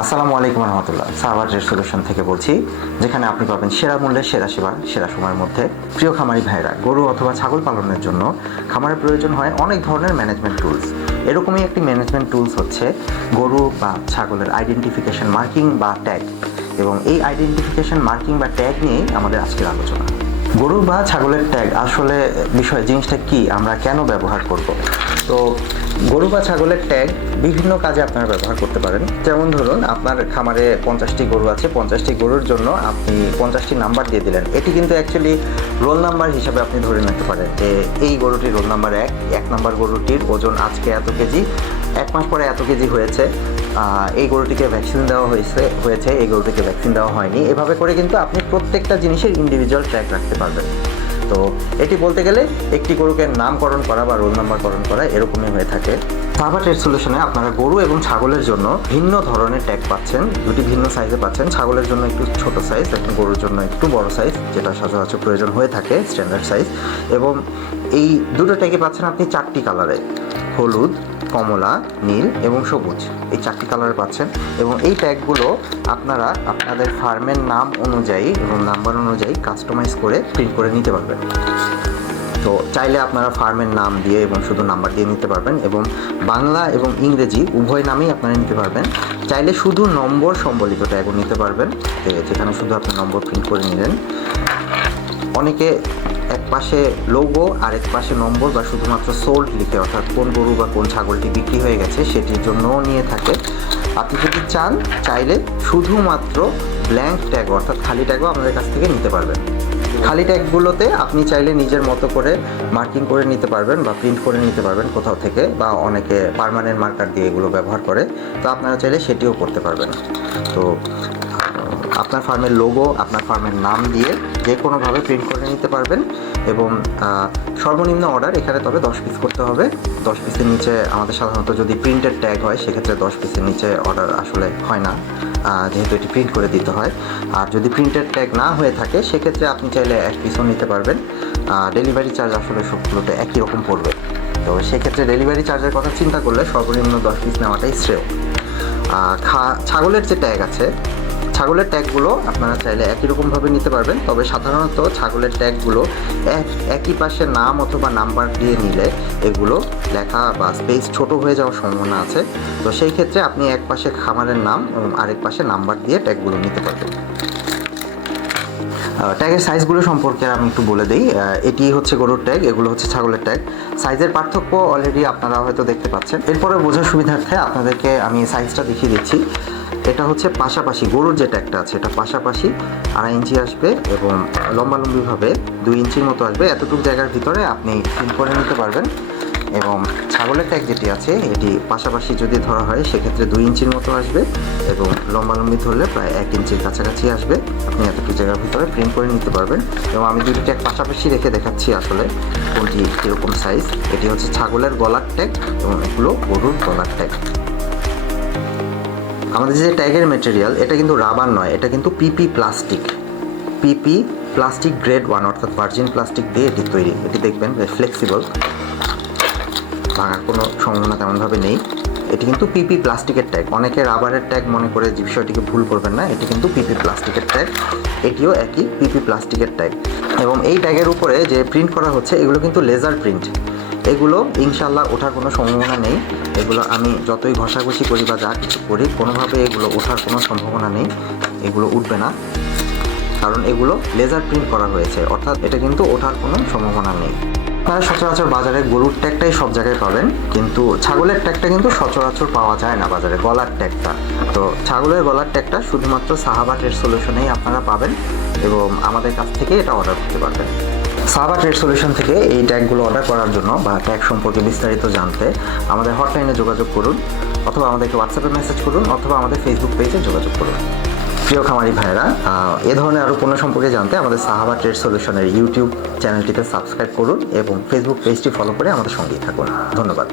আসসালামু আলাইকুম রহমতুল্লাহ। সাহাবা ট্রেড সলিউশন থেকে বলছি, যেখানে আপনি পাবেন সেরা মূল্যে সেরা সেবা সেরা সময়ের মধ্যে। প্রিয় খামারি ভাইরা, গরু অথবা ছাগল পালনের জন্য খামারের প্রয়োজন হয় অনেক ধরনের ম্যানেজমেন্ট টুলস। এরকমই একটি ম্যানেজমেন্ট টুলস হচ্ছে গরু বা ছাগলের আইডেন্টিফিকেশন মার্কিং বা ট্যাগ। এবং এই আইডেন্টিফিকেশন মার্কিং বা ট্যাগ নিয়েই আমাদের আজকের আলোচনা। গরু বা ছাগলের ট্যাগ আসলে জিনিসটা কি, আমরা কেন ব্যবহার করব? তো গরু বা ছাগলের ট্যাগ বিভিন্ন কাজে আপনারা ব্যবহার করতে পারেন। যেমন ধরুন, আপনার খামারে 50টি গরু আছে, 50টি গরুর জন্য আপনি 50টি নাম্বার দিয়ে দিলেন। এটি কিন্তু অ্যাকচুয়ালি রোল নাম্বার হিসাবে আপনি ধরে নিতে পারেন যে এই গরুটির রোল নাম্বার 1 নাম্বার গরুটির ওজন আজকে এত কেজি, 1 মাস পরে এত কেজি হয়েছে, এই গরুটিকে ভ্যাকসিন দেওয়া হয়েছে, এই গরুটিকে ভ্যাকসিন দেওয়া হয়নি। এভাবে করে কিন্তু আপনি প্রত্যেকটা জিনিসের ইন্ডিভিজুয়াল ট্র্যাক রাখতে পারবেন। তো এটি বলতে গেলে একটি গরুকে নামকরণ করা বা রোল নাম্বারকরণ করা এরকমই হয়ে থাকে। সাহাবা ট্রেড সলিউশনে আপনারা গরু এবং ছাগলের জন্য ভিন্ন ধরনের ট্যাগ পাচ্ছেন, দুটি ভিন্ন সাইজে পাচ্ছেন। ছাগলের জন্য একটু ছোট সাইজ এবং গরুর জন্য একটু বড় সাইজ, যেটা সচরাচর প্রয়োজন হয়ে থাকে, স্ট্যান্ডার্ড সাইজ। এবং এই দুটো ট্যাগে পাচ্ছেন আপনি 4টি কালারে, হলুদ, কমলা, নীল এবং সবুজ, এই 4টি কালারে পাচ্ছেন। এবং এই ট্যাগগুলো আপনারা আপনাদের ফার্মের নাম অনুযায়ী এবং নাম্বার অনুযায়ী কাস্টমাইজ করে প্রিন্ট করে নিতে পারবেন। তো চাইলে আপনারা ফার্মের নাম দিয়ে এবং শুধু নাম্বার দিয়ে নিতে পারবেন, এবং বাংলা এবং ইংরেজি উভয় নামেই আপনারা নিতে পারবেন। চাইলে শুধু নম্বর সম্বলিত ট্যাগও নিতে পারবেন, যেখানে শুধু আপনি নম্বর প্রিন্ট করে নিলেন। অনেকে এক পাশে লোগো আর এক পাশে নম্বর বা শুধুমাত্র সোল্ড লিখে, অর্থাৎ কোন গরু বা কোন ছাগলটি বিক্রি হয়ে গেছে সেটির জন্যও নিয়ে থাকে। আপনি যদি চান, চাইলে শুধুমাত্র ব্ল্যাঙ্ক ট্যাগ অর্থাৎ খালি ট্যাগও আমাদের কাছ থেকে নিতে পারবেন। খালি ট্যাগগুলোতে আপনি চাইলে নিজের মতো করে মার্কিং করে নিতে পারবেন বা প্রিন্ট করে নিতে পারবেন কোথাও থেকে, বা অনেকে পার্মানেন্ট মার্কার দিয়ে এগুলো ব্যবহার করে, তো আপনারা চাইলে সেটিও করতে পারবেন। তো আপনার ফার্মের লোগো, আপনার ফার্মের নাম দিয়ে যে কোনোভাবে প্রিন্ট করে নিতে পারবেন। এবং সর্বনিম্ন অর্ডার এখানে তবে 10 পিস করতে হবে। 10 পিসের নিচে আমাদের সাধারণত যদি প্রিন্টেড ট্যাগ হয় সেক্ষেত্রে 10 পিসের নিচে অর্ডার আসলে হয় না, যেহেতু এটি প্রিন্ট করে দিতে হয়। আর যদি প্রিন্টেড ট্যাগ না হয়ে থাকে সেক্ষেত্রে আপনি চাইলে 1 পিসও নিতে পারবেন। ডেলিভারি চার্জ আসলে সবগুলোতে একই রকম পড়বে। তো সেক্ষেত্রে ডেলিভারি চার্জের কথা চিন্তা করলে সর্বনিম্ন 10 পিস নেওয়াটাই শ্রেয়। ছাগলের যে ট্যাগ আছে, ছাগলের ট্যাগগুলো আপনারা চাইলে একই রকমভাবে নিতে পারবেন, তবে সাধারণত ছাগলের ট্যাগগুলো একই পাশে নাম অথবা নাম্বার দিয়ে নিলে এগুলো লেখা বা স্পেস ছোট হয়ে যাওয়ার সম্ভাবনা আছে। তো সেই ক্ষেত্রে আপনি এক পাশে খামারের নাম এবং আরেক পাশে নাম্বার দিয়ে ট্যাগগুলো নিতে পারবেন। ট্যাগের সাইজগুলো সম্পর্কে আমি একটু বলে দিই। এটি হচ্ছে গরুর ট্যাগ, এগুলো হচ্ছে ছাগলের ট্যাগ। সাইজের পার্থক্য অলরেডি আপনারা হয়তো দেখতে পাচ্ছেন। এরপরে বোঝার সুবিধার্থে আপনাদেরকে আমি সাইজটা দেখিয়ে দিচ্ছি। এটা হচ্ছে পাশাপাশি, গরুর যে ট্যাগটা আছে এটা পাশাপাশি 2.5 ইঞ্চি আসবে এবং লম্বালম্বিভাবে 2 ইঞ্চির মতো আসবে। এতটুকু জায়গার ভিতরে আপনি প্রিন্ট করে নিতে পারবেন। এবং ছাগলের ট্যাগ যেটি আছে এটি পাশাপাশি যদি ধরা হয় সেক্ষেত্রে 2 ইঞ্চির মতো আসবে এবং লম্বালম্বি ধরলে প্রায় 1 ইঞ্চির কাছাকাছি আসবে। আপনি এতটুকু জায়গার ভিতরে প্রিন্ট করে নিতে পারবেন। এবং আমি দুটি ট্যাগ পাশাপাশি রেখে দেখাচ্ছি আসলে কোনটি কীরকম সাইজ। এটি হচ্ছে ছাগলের গলার ট্যাগ এবং এগুলো গরুর গলার ট্যাগ। আমাদের যে ট্যাগের ম্যাটেরিয়াল এটা কিন্তু রাবার নয়, এটা কিন্তু পিপি প্লাস্টিক গ্রেড 1 অর্থাৎ ভার্জিন প্লাস্টিক দিয়ে এটি তৈরি। এটি দেখবেন ফ্লেক্সিবল, ভাঙার কোনো সম্ভাবনা তেমনভাবে নেই। এটি কিন্তু পিপি প্লাস্টিকের ট্যাগ। অনেকে রাবারের ট্যাগ মনে করে যে বিষয়টিকে ভুল করবেন না, এটি কিন্তু পিপি প্লাস্টিকের ট্যাগ। এটিও একই পিপি প্লাস্টিকের ট্যাগ। এবং এই ট্যাগের উপরে যে প্রিন্ট করা হচ্ছে এগুলো কিন্তু লেজার প্রিন্ট। এগুলো ইনশাল্লাহ ওঠার কোনো সম্ভাবনা নেই। এগুলো আমি যতই ঘষাঘষি করি বা যা কিছু করি, কোনোভাবে এগুলো ওঠার কোনো সম্ভাবনা নেই, এগুলো উঠবে না, কারণ এগুলো লেজার প্রিন্ট করা হয়েছে, অর্থাৎ এটা কিন্তু ওঠার কোনো সম্ভাবনা নেই। আপনারা সচরাচর বাজারে গরুর ট্যাগটাই সব জায়গায় পাবেন, কিন্তু ছাগলের ট্যাগটা কিন্তু সচরাচর পাওয়া যায় না বাজারে, গলার ট্যাগটা। তো ছাগলের গলার ট্যাগটা শুধুমাত্র সাহাবা ট্রেড সলিউশনেই আপনারা পাবেন এবং আমাদের কাছ থেকে এটা অর্ডার করতে পারবেন। সাহাবা ট্রেড সলিউশন থেকে এই ট্যাগগুলো অর্ডার করার জন্য বা ট্যাগ সম্পর্কে বিস্তারিত জানতে আমাদের হটলাইনে যোগাযোগ করুন, অথবা আমাদেরকে হোয়াটসঅ্যাপে মেসেজ করুন, অথবা আমাদের ফেসবুক পেজে যোগাযোগ করুন। প্রিয় খামারি ভাইরা, এ ধরনের আরও পণ্য সম্পর্কে জানতে আমাদের সাহাবা ট্রেড সলিউশনের ইউটিউব চ্যানেলটিতে সাবস্ক্রাইব করুন এবং ফেসবুক পেজটি ফলো করে আমাদের সঙ্গেই থাকুন। ধন্যবাদ।